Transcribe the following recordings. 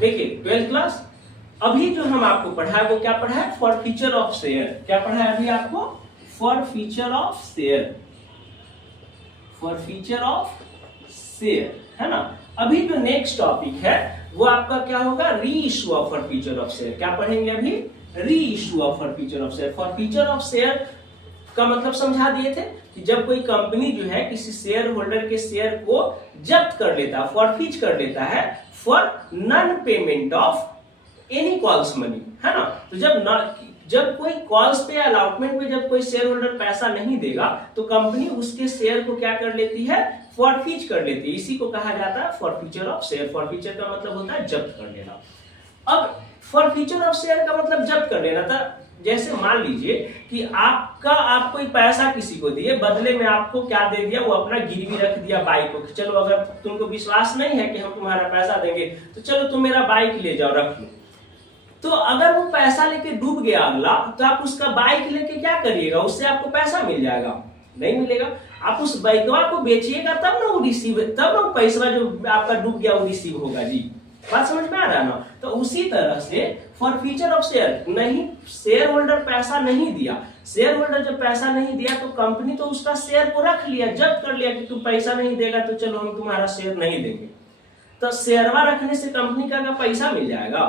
देखिए 12th class, अभी जो हम आपको पढ़ा है वो क्या पढ़ा है, फॉर फीचर ऑफ शेयर। क्या पढ़ा है अभी आपको, for feature of share, forfeiture of share, है ना। अभी जो नेक्स्ट टॉपिक है वो आपका क्या होगा, री issue of forfeiture of share. क्या पढ़ेंगे अभी, री issue of forfeiture of share. Forfeiture of share का मतलब समझा दिए थे कि जब कोई कंपनी जो है किसी शेयर होल्डर के शेयर को जब्त कर लेता है, फॉरफीच कर लेता है, for non payment of any calls money, है ना। तो जब कोई कॉल्स पे या अलॉटमेंट पे जब कोई शेयर होल्डर पैसा नहीं देगा तो कंपनी उसके शेयर को क्या कर लेती है, फॉरफीच कर लेती है। इसी को कहा जाता है फॉरफीचर ऑफ शेयर। फॉरफीचर का मतलब होता है जब्त कर लेना। अब फॉरफीचर ऑफ शेयर का मतलब जब्त कर लेना था। जैसे मान लीजिए कि आप कोई पैसा किसी को दिए, बदले में आपको क्या दे दिया, वो अपना गिरवी रख दिया बाइक को। चलो अगर तुमको विश्वास नहीं है कि हम तुम्हारा पैसा देंगे तो चलो तुम मेरा बाइक ले जाओ, रख लो। तो अगर वो पैसा लेके डूब गया अगला, तो आप उसका बाइक लेके क्या करिएगा, उससे आपको पैसा मिल जाएगा, नहीं मिलेगा। आप उस बाइकवा को बेचिएगा तब ना वो रिसीव, तब ना पैसा जो आपका डूब गया वो रिसीव होगा। जी बात समझ में आ रहा ना। तो उसी तरह से फॉर फीचर ऑफ शेयर, नहीं शेयर होल्डर पैसा नहीं दिया, शेयर होल्डर जब पैसा नहीं दिया तो कंपनी तो उसका शेयर को रख लिया, जब्त कर लिया कि तू पैसा नहीं देगा तो चलो हम तुम्हारा शेयर नहीं देंगे। तो शेयरवा रखने से कंपनी का पैसा मिल जाएगा।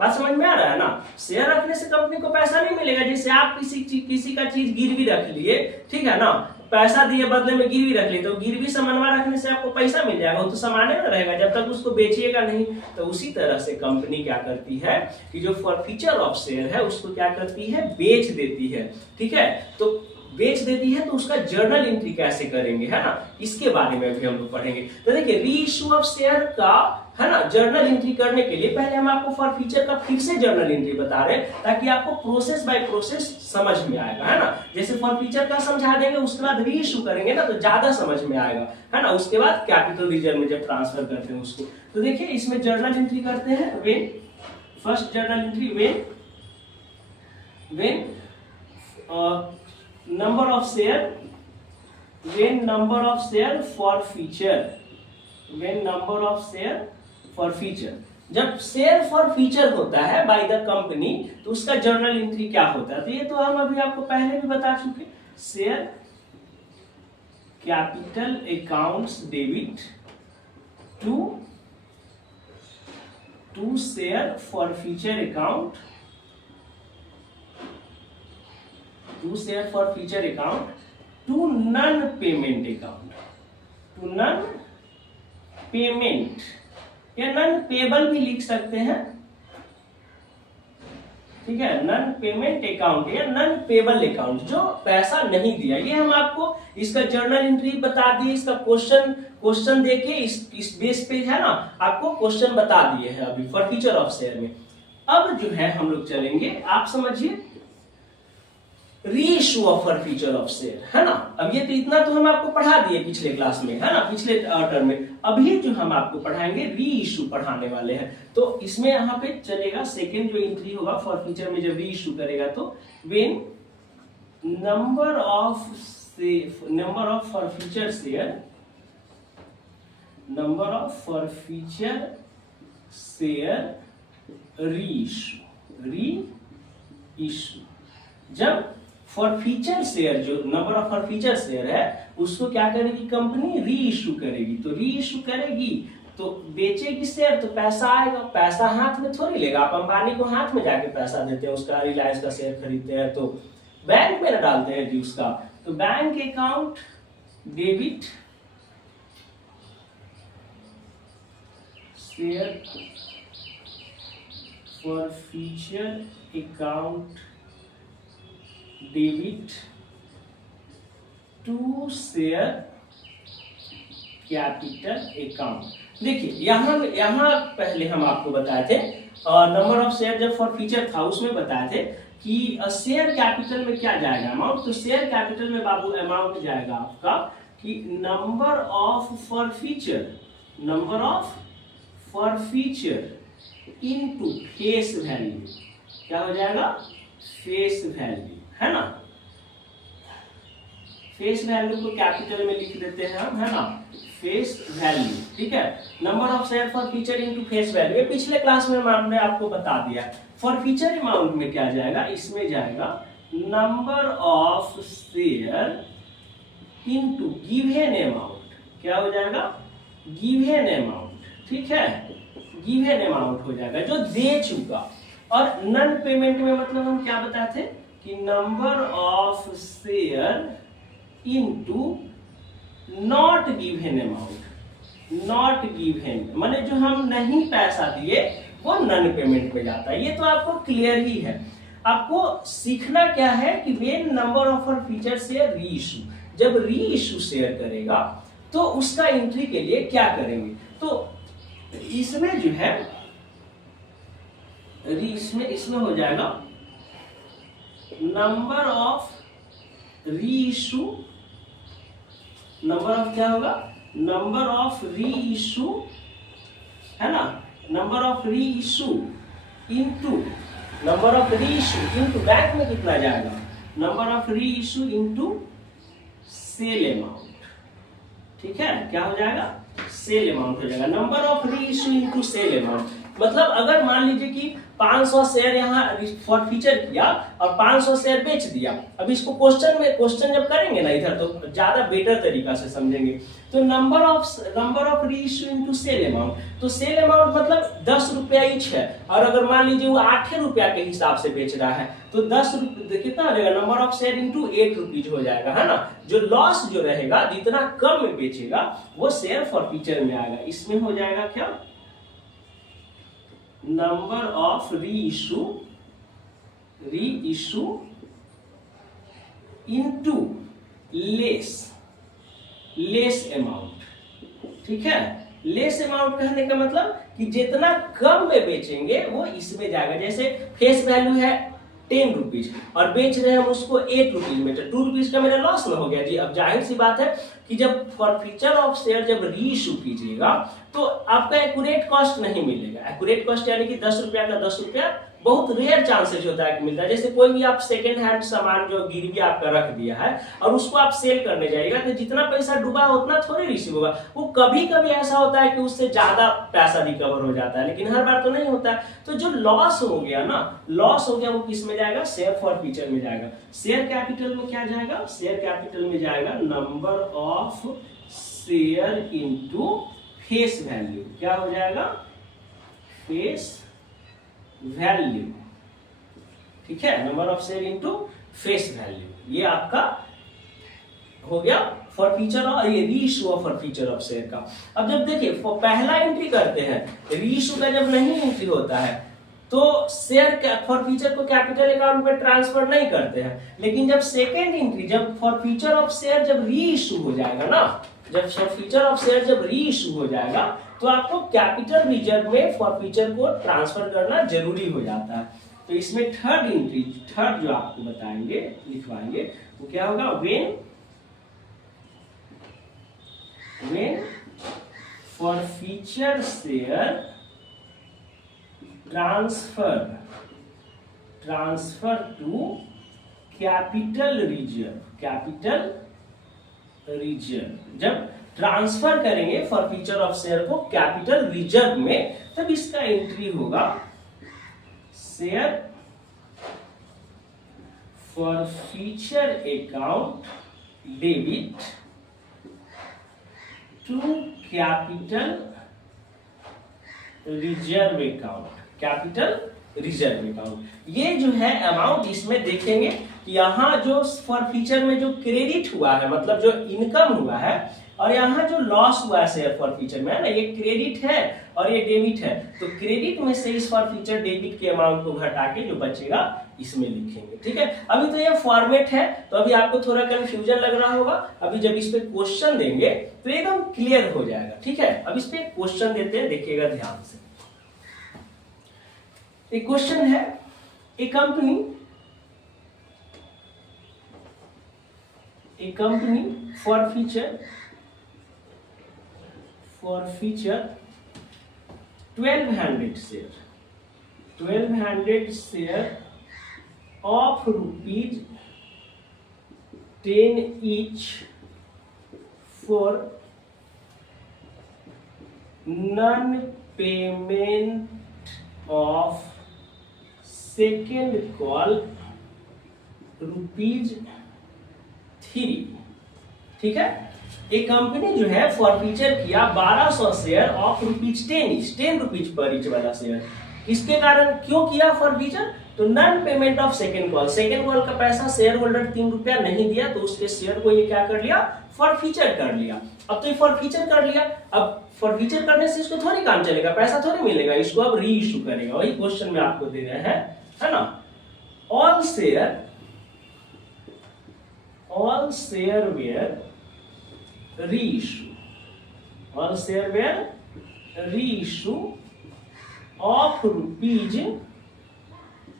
बात समझ में आ रहा है ना। शेयर रखने से कंपनी को पैसा नहीं मिलेगा। जैसे आप किसी का चीज गिरवी रख लिए, ठीक है ना, पैसा दिए बदले में गिरवी रख लिए, तो गिरवी सामानवा रखने से आपको पैसा मिल जाएगा, वो तो सामान्य में रहेगा जब तक उसको बेचिएगा नहीं। तो उसी तरह से कंपनी क्या करती है कि जो फॉरफीचर ऑफ शेयर है उसको क्या करती है, बेच देती है। ठीक है, तो बेच देती है तो उसका जर्नल एंट्री कैसे करेंगे, है ना, इसके बारे में भी हम लोग पढ़ेंगे। तो देखिए री इशू ऑफ शेयर का, है ना, जर्नल एंट्री करने के लिए पहले हम आपको फॉरफीचर का फिर से जर्नल एंट्री बता रहे हैं ताकि आपको प्रोसेस बाय प्रोसेस समझ में आएगा, है ना। जैसे फॉरफीचर का समझा देंगे उसके बाद री इशू करेंगे ना तो ज्यादा समझ में आएगा, है ना। उसके बाद कैपिटल रिजर्व में जब ट्रांसफर करते हैं उसको, तो देखिए इसमें जर्नल एंट्री करते हैं। When, first journal entry when number of share, when number of share for feature, when number of share for feature, जब शेयर फॉर फीचर होता है बाय द कंपनी तो उसका जर्नल एंट्री क्या होता है। तो ये तो हम अभी आपको पहले भी बता चुके, share capital accounts debit to share forfeiture account, to share for feature account to non payment account, to non payment या non payable भी लिख सकते हैं, ठीक है, नॉन पेमेंट अकाउंट या नॉन पेबल अकाउंट, जो पैसा नहीं दिया। ये हम आपको इसका जर्नल एंट्री बता दिए, इसका क्वेश्चन देके इस बेस पे है ना आपको क्वेश्चन बता दिए हैं अभी फॉर फीचर ऑफ शेयर में। अब जो है हम लोग चलेंगे, आप समझिए, री issue of forfeiture of share, है ना। अब ये तो इतना तो हम आपको पढ़ा दिए पिछले क्लास में, है ना, पिछले टर्म में। अभी जो हम आपको पढ़ाएंगे री इशू पढ़ाने वाले हैं। तो इसमें यहाँ पे चलेगा सेकेंड जो एंट्री होगा फॉर फीचर में जब री इशू करेगा तो when number of forfeiture share, number of forfeiture share reissue, जब फॉर फीचर शेयर जो number of forfeiture share है उसको क्या करेगी कंपनी, री इशू करेगी। तो री इशू करेगी तो बेचेगी शेयर तो पैसा आएगा, पैसा हाथ में थोड़ी लेगा। आप अंबानी को हाथ में जाके पैसा देते हैं, उसका रिलायंस का शेयर खरीदते हैं तो बैंक में डालते हैं जी उसका। तो bank account debit share forfeiture account debit to share capital account. देखिए यहाँ पहले हम आपको बताए थे नंबर ऑफ शेयर जब फॉर फीचर था उसमें बताए थे कि शेयर कैपिटल में क्या जाएगा अमाउंट। तो शेयर कैपिटल में बाबू अमाउंट जाएगा आपका कि number of for feature into face value, क्या हो जाएगा, फेस वैल्यू, है ना। फेस वैल्यू को कैपिटल में लिख देते हैं हम, है ना, फेस वैल्यू, ठीक है। Number of share for future into face value, ये पिछले क्लास में हमने आपको बता दिया। फॉर फ्यूचर अमाउंट में क्या जाएगा, इसमें जाएगा number of share into given amount. क्या हो जाएगा, गिवन अमाउंट, ठीक है, गिवन अमाउंट हो जाएगा जो दे चुका। और नन पेमेंट में मतलब हम क्या बताए थे कि number of share into not given amount. Not given माने जो हम नहीं पैसा दिए वो नन पेमेंट पे जाता है। ये तो आपको क्लियर ही है। आपको सीखना क्या है कि when number of future share reissue, जब री इशू शेयर करेगा तो उसका एंट्री के लिए क्या करेंगे। तो इसमें जो है इसमें हो जाएगा number of reissue, number of क्या होगा, नंबर ऑफ री इशू, है ना, number of reissue into number of reissue into bank में कितना जाएगा, number of reissue into sale amount, ठीक है। क्या हो जाएगा, सेल अमाउंट हो जाएगा। Number of reissue into sale amount मतलब अगर मान लीजिए कि 500 शेयर यहाँ फॉर फ्यूचर किया और 500 शेयर बेच दिया। अब इसको क्वेश्चन जब करेंगे ना इधर तो ज्यादा बेटर तरीका से समझेंगे। तो number of reissue into sale amount, तो सेल अमाउंट मतलब 10 रुपया ईच है। और अगर मान लीजिए वो 8 रुपया के हिसाब से बेच रहा है तो 10 रुपये कितना हो जाएगा, number of share into 8 rupees हो जाएगा, है ना। जो लॉस जो रहेगा, जितना कम में बेचेगा वो शेयर फॉर फ्यूचर में आएगा। इसमें हो जाएगा क्या, number of reissue into less amount, ठीक है। लेस अमाउंट कहने का मतलब कि जितना कम में बेचेंगे वो इसमें जाएगा। जैसे फेस वैल्यू है 10 रुपीज और बेच रहे हैं हम उसको 8 रुपीज में, तो 2 रुपीज का मेरा लॉस में हो गया जी। अब जाहिर सी बात है कि जब फॉर फ्यूचर ऑफ शेयर जब री इशू कीजिएगा तो आपका एक्यूरेट कॉस्ट नहीं मिलेगा। एक्यूरेट कॉस्ट यानी कि 10 रुपया का 10 रुपया बहुत रेयर चांसेस होता है कि मिलता है। जैसे कोई भी आप सेकंड हैंड सामान जो गिरवी आपका रख दिया है और उसको आप सेल करने जाइएगा तो जितना पैसा डूबा उतना थोड़ी रिसीव होगा। वो कभी कभी ऐसा होता है कि उससे ज्यादा पैसा रिकवर हो जाता है, लेकिन हर बार तो नहीं होता है। तो जो लॉस हो गया ना, लॉस हो गया वो किस में जाएगा, शेयर फॉर फ्यूचर में जाएगा। शेयर कैपिटल में क्या जाएगा, शेयर कैपिटल में जाएगा number of share into face value. क्या हो जाएगा, फेस वैल्यू, ठीक है, number of share into face value. ये आपका हो गया फॉर फ्यूचर और ये री issue for future of share का। अब जब देखिए पहला एंट्री करते हैं, री इशू का जब नहीं एंट्री होता है तो शेयर फॉर फ्यूचर को कैपिटल अकाउंट में ट्रांसफर नहीं करते हैं। लेकिन जब सेकेंड एंट्री, जब फॉर फ्यूचर ऑफ शेयर जब री इशू हो जाएगा ना, जब फॉर फ्यूचर ऑफ शेयर जब री इशू हो जाएगा तो आपको कैपिटल रिजर्व में फॉर फ्यूचर को ट्रांसफर करना जरूरी हो जाता है। तो इसमें थर्ड एंट्री, थर्ड जो आपको बताएंगे लिखवाएंगे वो क्या होगा, when forfeiture share transfer to capital reserve, जब ट्रांसफर करेंगे फॉर फ्यूचर ऑफ शेयर को कैपिटल रिजर्व में तब इसका एंट्री होगा share forfeiture account debit to capital reserve account. ये जो है अमाउंट, इसमें देखेंगे कि यहाँ जो फॉर फ्यूचर में जो क्रेडिट हुआ है मतलब जो इनकम हुआ है और यहाँ जो लॉस हुआ है शेयर फॉर फ्यूचर में, है ना, ये क्रेडिट है और ये डेबिट है। तो क्रेडिट में से इस फॉर फ्यूचर डेबिट के अमाउंट को घटा के जो बचेगा इसमें लिखेंगे, ठीक है। अभी तो ये फॉर्मेट है तो अभी आपको थोड़ा कंफ्यूजन लग रहा होगा। अभी जब इस पे क्वेश्चन देंगे तो एकदम क्लियर हो जाएगा, ठीक है। अब इस पे क्वेश्चन देते हैं, देखिएगा ध्यान से। एक क्वेश्चन है, a company forfeiture 1200 share of ₹10 each for non payment of second call ₹3। ठीक है, एक कंपनी जो है फॉरफीचर किया 1200 शेयर ऑफ ₹10 पर ईच वाला शेयर। इसके कारण क्यों किया फॉरफीचर? तो non payment of second call का पैसा शेयर होल्डर ₹3 नहीं दिया, तो उसके शेयर को ये क्या कर लिया? फॉरफीचर कर लिया। अब तो ये फॉरफीचर कर लिया, अब फॉरफीचर करने से इसको थोड़ी काम चलेगा, पैसा थोड़ी मिलेगा, इसको अब री इशू करेगा। वही क्वेश्चन में आपको दे रहे हैं, है ना। All share where reissue of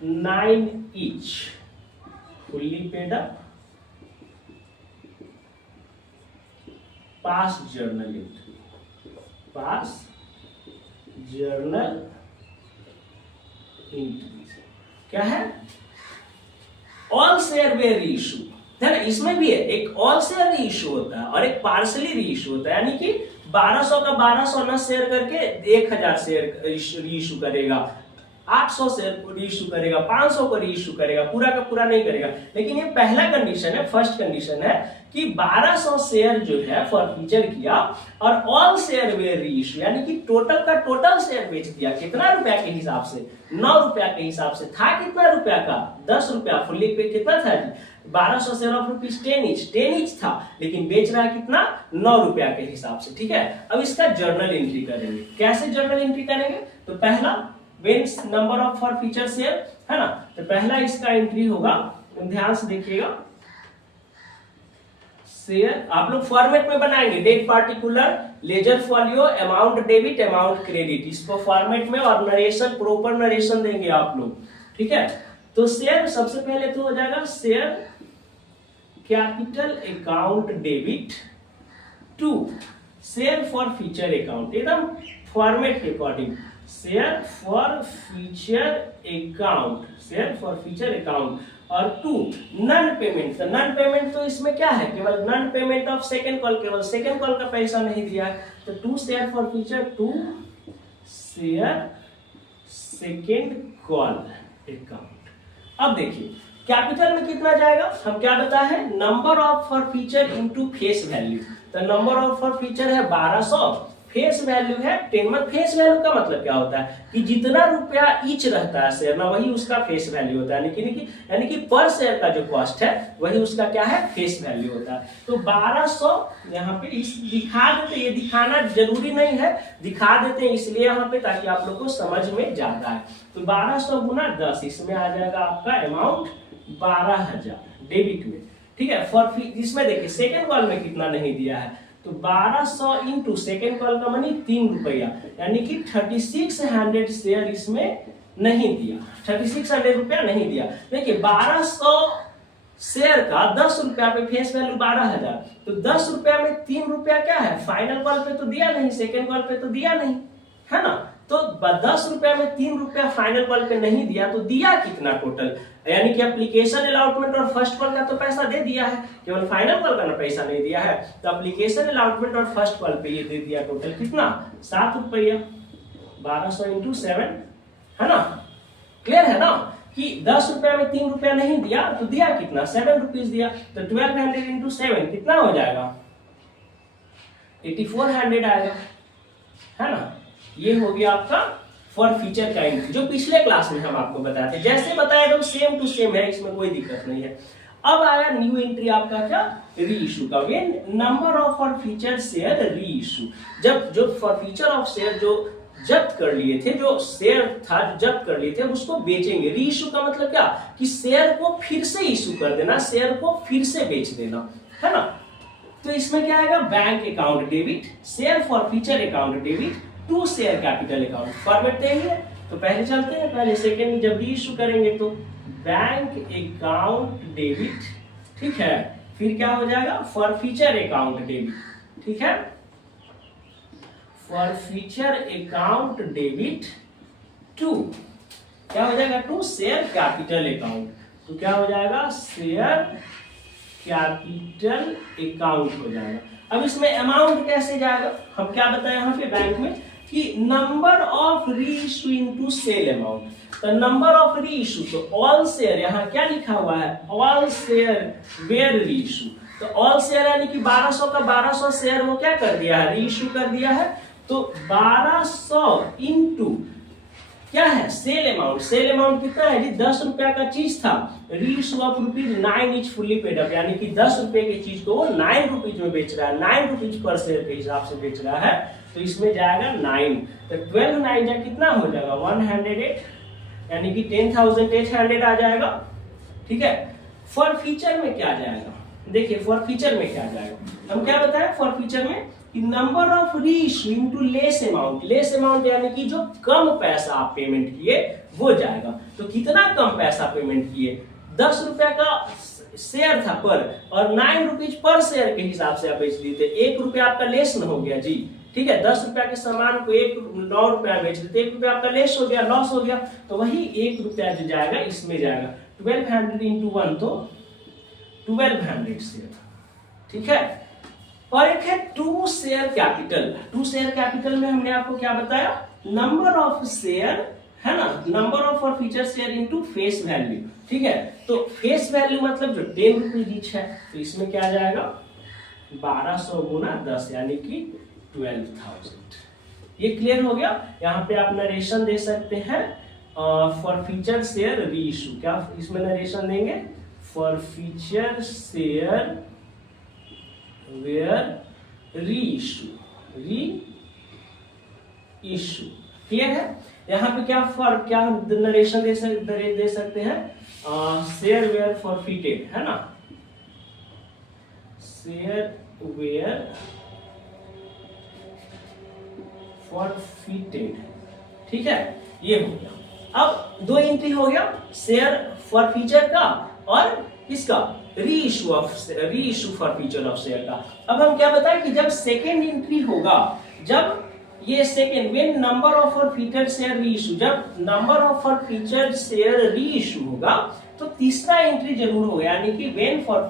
₹9 each, fully paid up, pass journal entry, क्या है? ऑल शेयर वेयर रीइशू है ना, इसमें भी है, एक ऑल शेयर रीइशू होता है और एक पार्सली रीइशू होता है, यानी कि 1200 का 1200 न शेयर करके 1000 शेयर रीइशू करेगा, 800 शेयर को रीइशू करेगा, 500 को रीइशू करेगा, पूरा का पूरा नहीं करेगा। लेकिन ये पहला कंडीशन है, फर्स्ट कंडीशन है कि 1200 शेयर जो है फॉरफीचर किया और ऑल शेयर वेयर रीइशू, यानी कि टोटल का टोटल शेयर बेच दिया। कितना रुपया के हिसाब से? ₹9 के हिसाब से। था कितना रुपया का? ₹10। फुल्ली पे कितना था जी? 1200 शेयर ऑफ ₹10 ईच था, लेकिन बेच रहा है कितना? ₹9 के हिसाब से। ठीक है, अब इसका जर्नल एंट्री करेंगे। कैसे जर्नल एंट्री करेंगे? तो पहला veins number of forfeiture share है ना, तो पहला इसका एंट्री होगा, ध्यान से देखिएगा। शेयर आप लोग फॉर्मेट में बनाएंगे, date particular, ledger folio, amount debit, amount credit, इसको फॉर्मेट में, और नरेशन, प्रॉपर नरेशन देंगे आप लोग। ठीक है, तो शेयर सबसे पहले तो हो जाएगा share capital account debit to share forfeiture account, एकदम फॉर्मेट के अकॉर्डिंग। शेयर फॉर फीचर अकाउंट और to non payment. Non payment तो इसमें क्या है? केवल non payment of second call, केवल सेकेंड कॉल का पैसा नहीं दिया है, तो to share forfeiture, to share second call account. अब देखिए कैपिटल में कितना जाएगा, हम क्या बताए हैं? Number of forfeiture into face value. तो नंबर ऑफ फॉरफीचर है 1200, फेस वैल्यू है 10। फेस वैल्यू का मतलब क्या होता है कि जितना रुपया ईच रहता है शेयर में, वही उसका फेस वैल्यू होता है, यानी कि पर शेयर का जो कॉस्ट है वही उसका क्या है? फेस वैल्यू होता है। तो 1200 यहाँ पे इस दिखा देते, ये दिखाना जरूरी नहीं है, दिखा देते हैं इसलिए यहाँ पे, ताकि आप लोग को समझ में ज्यादा है। तो 1200 गुना 10, इसमें आ जाएगा आपका अमाउंट 12000 डेबिट में। ठीक है, फॉर इसमें देखिए सेकेंड कॉल में कितना नहीं दिया है, तो 1200 इंटू सेकेंड कॉल का मनी ₹3, यानी कि 3600 शेयर इसमें नहीं दिया, ₹3600 नहीं दिया। देखिए 1200 शेयर का ₹10 पे फेस वैल्यू 12000, तो ₹10 में ₹3 क्या है? फाइनल कॉल पे तो दिया नहीं, सेकेंड कॉल पे तो दिया नहीं, है ना। तो ₹10 में ₹3 फाइनल कॉल पे नहीं दिया, तो दिया कितना टोटल? यानी कि एप्लीकेशन अलॉटमेंट और फर्स्ट कॉल का तो पैसा दे दिया है, केवल फाइनल कॉल का ना पैसा नहीं दिया है। तो एप्लीकेशन अलॉटमेंट और फर्स्ट कॉल पे ये दे दिया टोटल कितना? ₹7। 1200 इंटू 7, है ना। क्लियर है ना कि ₹10 में ₹3 नहीं दिया, तो दिया कितना? ₹7 दिया। तो 1200 इंटू 7 कितना हो जाएगा? 8400 आएगा, है ना। ये हो गया आपका फॉर फीचर का एंट्री, जो पिछले क्लास में हम आपको बताए थे। जैसे बताया एकदम सेम टू सेम है, इसमें कोई दिक्कत नहीं है। अब आया न्यू एंट्री आपका क्या? री इशू का। When number of forfeiture share reissue, जब जो फॉर फीचर ऑफ शेयर जो जब्त कर लिए थे, जो शेयर था जो जब्त कर लिए थे, उसको बेचेंगे। री इशू का मतलब क्या? कि शेयर को फिर से इशू कर देना, शेयर को फिर से बेच देना, है ना। तो इसमें क्या आएगा? Bank account debit, share forfeiture account debit to share capital account. Format यही है, तो पहले चलते हैं, पहले सेकेंड में जब री इशू करेंगे तो बैंक अकाउंट डेबिट, ठीक है, फिर क्या हो जाएगा? फॉर फीचर अकाउंट डेबिट, ठीक है, forfeiture account debit to क्या हो जाएगा? To share capital account. तो क्या हो जाएगा? शेयर कैपिटल अकाउंट हो जाएगा। अब इसमें अमाउंट कैसे जाएगा? हम क्या बताए यहाँ पे बैंक में कि number of reissue into sale amount. तो नंबर ऑफ री इशू, तो ऑल शेयर, यहाँ क्या लिखा हुआ है, all share where reissue. तो ऑल शेयर यानी कि 1200 का 1200 शेयर वो क्या कर दिया है, री इशू कर दिया है। तो 1200 इंटू क्या है, सेल अमाउंट। सेल अमाउंट कितना है जी, 10 रुपया का चीज था, री issue of ₹9 is fully paid up, यानी कि 10 रुपए की चीज को वो 9 रुपीज में बेच रहा है, 9 रुपीज पर शेयर के हिसाब से बेच रहा है। तो इसमें जाएगा 9, तो 12 9 जा कितना हो जाएगा 108, यानी कि 10,800 आ जाएगा। ठीक है, फॉर फीचर में क्या जाएगा, देखिए फॉर फीचर में क्या जाएगा, हम क्या बताएं फॉर फीचर में कि number of reissue into less amount. Less amount यानी कि जो कम पैसा आप पेमेंट किए वो जाएगा। तो कितना कम पैसा पेमेंट किए, 10 रुपया का शेयर था पर, और 9 रुपीज पर शेयर के हिसाब से आप बेच लिए थे, 1 रुपया आपका लेस न हो गया जी। ठीक है, 10 रुपया के सामान को 9 रुपया बेच देते, 1 रुपया आपका लेस हो गया, लॉस हो गया। तो वही 1 रुपया जो जाएगा इसमें जाएगा। 1200 इंटू 1 तो 1200 शेयर। ठीक है, और एक है to share capital. To share capital में हमने आपको क्या बताया, नंबर ऑफ शेयर है ना, number of forfeiture share into face value. ठीक है, तो फेस वैल्यू मतलब जो 10 रुपीज ईच है, तो इसमें क्या जाएगा 1200 गुना 10 यानी कि 12,000। ये क्लियर हो गया। यहाँ पे आप नरेशन दे सकते हैं फॉर फीचर शेयर री इशू। क्या इसमें नरेशन देंगे, फॉर फीचर शेयर वेयर री इशू। क्लियर है। यहाँ पे क्या फॉर क्या नरेशन दे सकते हैं, शेयर वेयर फॉरफिटेड है ना, शेयर वेयर फॉरफिटेड। ठीक है, ये हो गया। अब 2 एंट्री हो गया, शेयर फॉर फीचर का और किसका, री issue for feature of share का। अब हम क्या बताएं कि जब सेकेंड एंट्री होगा, जब ये second when number of forfeiture share reissue, जब number of forfeiture share reissue होगा तो तीसरा एंट्री जरूर होगा, यानी कि when for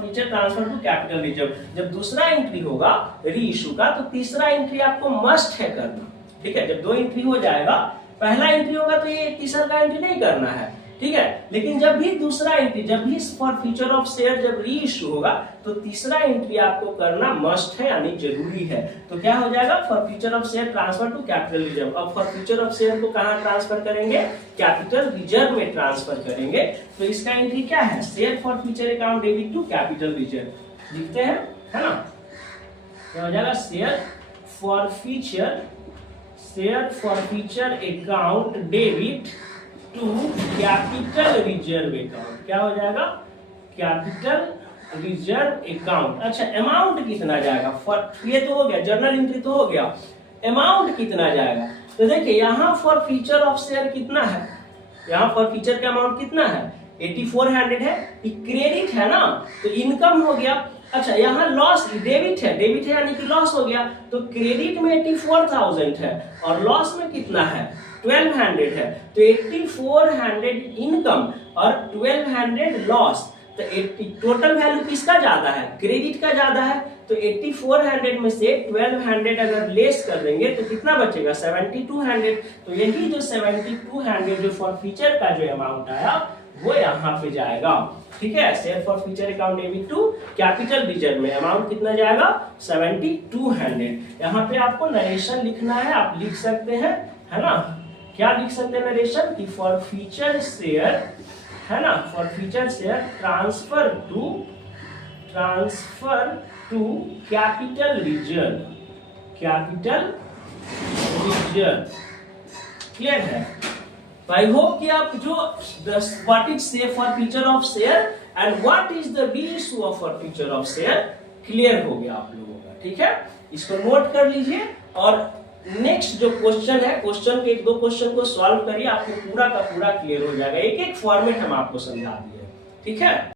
feature transfer to capital reserve. जब दूसरा एंट्री होगा री इशू का तो तीसरा एंट्री आपको मस्ट है करना। ठीक है, जब 2 एंट्री हो जाएगा, पहला एंट्री होगा तो ये तीसरा का एंट्री नहीं करना है। ठीक है, लेकिन जब भी दूसरा एंट्री, जब भी फॉर फीचर ऑफ शेयर जब री इशू होगा तो तीसरा एंट्री आपको करना मस्ट है, यानी जरूरी है। तो क्या हो जाएगा, forfeiture of share transfer to capital reserve. अब फॉर फीचर ऑफ शेयर को कहां ट्रांसफर करेंगे, कैपिटल रिजर्व में ट्रांसफर करेंगे। तो इसका एंट्री क्या है, share forfeiture account debit to capital reserve लिखते हैं, है ना। क्या हो जाएगा, share forfeiture account debit to capital reserve account. क्या हो जाएगा, कैपिटल रिजर्व अकाउंट। अच्छा, अमाउंट कितना जाएगा, ये तो हो गया, जर्नल एंट्री तो हो गया, अमाउंट कितना जाएगा। तो देखिए यहाँ फॉर फीचर ऑफ शेयर कितना है, यहाँ फॉर फीचर का अमाउंट कितना है 8400 है, क्रेडिट है ना, तो इनकम हो गया। अच्छा, यहाँ लॉस डेबिट है यानी कि लॉस हो गया, तो क्रेडिट में 84,000 है और लॉस में कितना है 1200 है। तो 8400 इनकम और 1200 लॉस, तो टोटल वैल्यू किसका ज्यादा है, क्रेडिट का ज्यादा है। तो 8400 में से 1200 अगर लेस कर देंगे तो कितना बचेगा 7200। तो यही जो 7200 जो फॉर फीचर का जो अमाउंट आया वो यहाँ पे जाएगा। ठीक है, share forfeiture account debit to capital reserve में अमाउंट कितना जाएगा 7200। यहाँ पे आपको नरेशन लिखना है, आप लिख सकते हैं, है ना। क्या लिख सकते हैं नरेशन की फॉर फीचर शेयर, है ना, forfeiture share transfer to capital reserve. Clear है। तो आई होप कि आप जो what is share forfeiture of share and what is the reissue of forfeiture of share clear हो गया आप लोगों का। ठीक है, इसको नोट कर लीजिए और नेक्स्ट जो क्वेश्चन है, क्वेश्चन के 1-2 क्वेश्चन को सॉल्व करिए, आपको पूरा का पूरा क्लियर हो जाएगा। एक एक फॉर्मेट हम आपको समझा दिए। ठीक है।